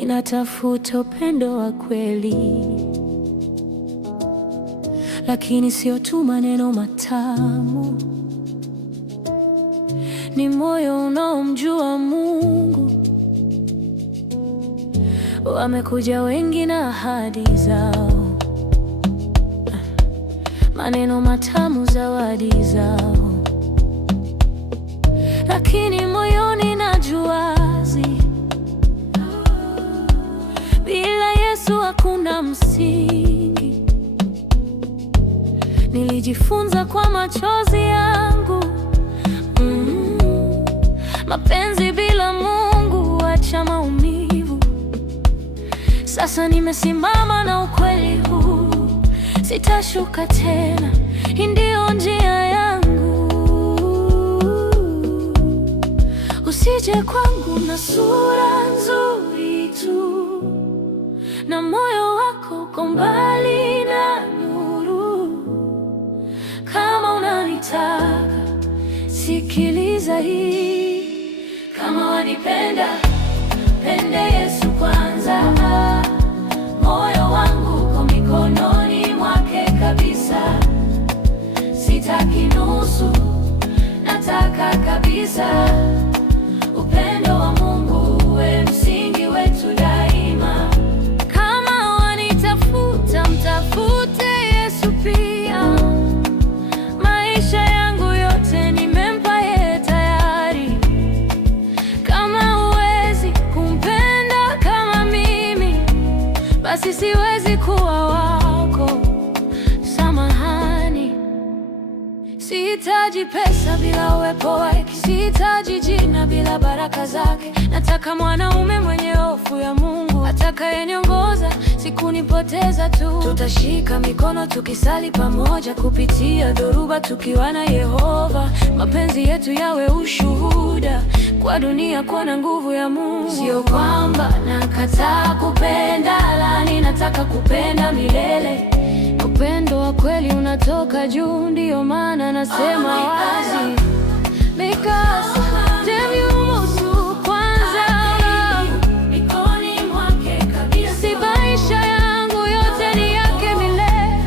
ninatafuta upendo wa kweli, lakini sio tu maneno matamu, ni moyo unaomjua Mungu. Wamekuja wengi na ahadi zao, maneno matamu, zawadi zao, lakini moyoni najua bila Yesu hakuna msingi. Nilijifunza kwa machozi yangu, mapenzi bila Mungu huacha maumivu. Sasa nimesimama na ukweli huu, sitashuka tena, hii ndio njia yangu. Usije kwangu na sura nzuri tu, na moyo wako uko mbali na nuru. Kama unanitaka, sikiliza hii. Kama wanipenda, pende Yesu kwanza. Moyo wangu uko mikononi mwake kabisa. Sitaki nusu, nataka kabisa. Upendo wa Mungu uwe msingi wetu daima. Kama wanitafuta, mtafute Yesu pia. Maisha yangu yote nimempa yeye tayari. Kama huwezi kumpenda kama mimi, basi siwezi kuwa wako. Samahani. Sihitaji pesa bila uwepo wake, sihitaji jina bila baraka zake. Nataka mwanaume mwenye hofu ya Mungu, atakayeniongoza sikunipoteza tu. Tutashika mikono tukisali pamoja, kupitia dhoruba tukiwa na Yehova. Mapenzi yetu yawe ushuhuda kwa dunia kuona nguvu ya Mungu. Sio kwamba nakataa kupenda, lani nataka kupenda milele. Upendo wa kweli unatoka juu, ndio maana nasema wazi. Because damn you musu kwanza, mikoni mwake kabisa. Si maisha yangu yote ni yake milele.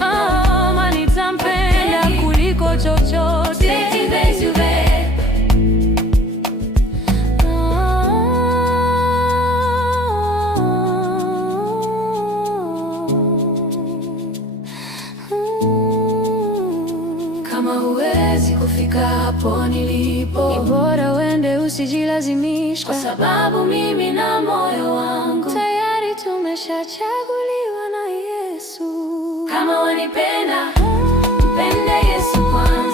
Maana nitampenda kuliko chochote. Kama huwezi kufika hapo nilipo, ni bora uende, usijilazimisha, kwa sababu mimi na moyo wangu tayari tumeshachaguliwa na Yesu. Kama wanipenda, mpende Yesu kwanza.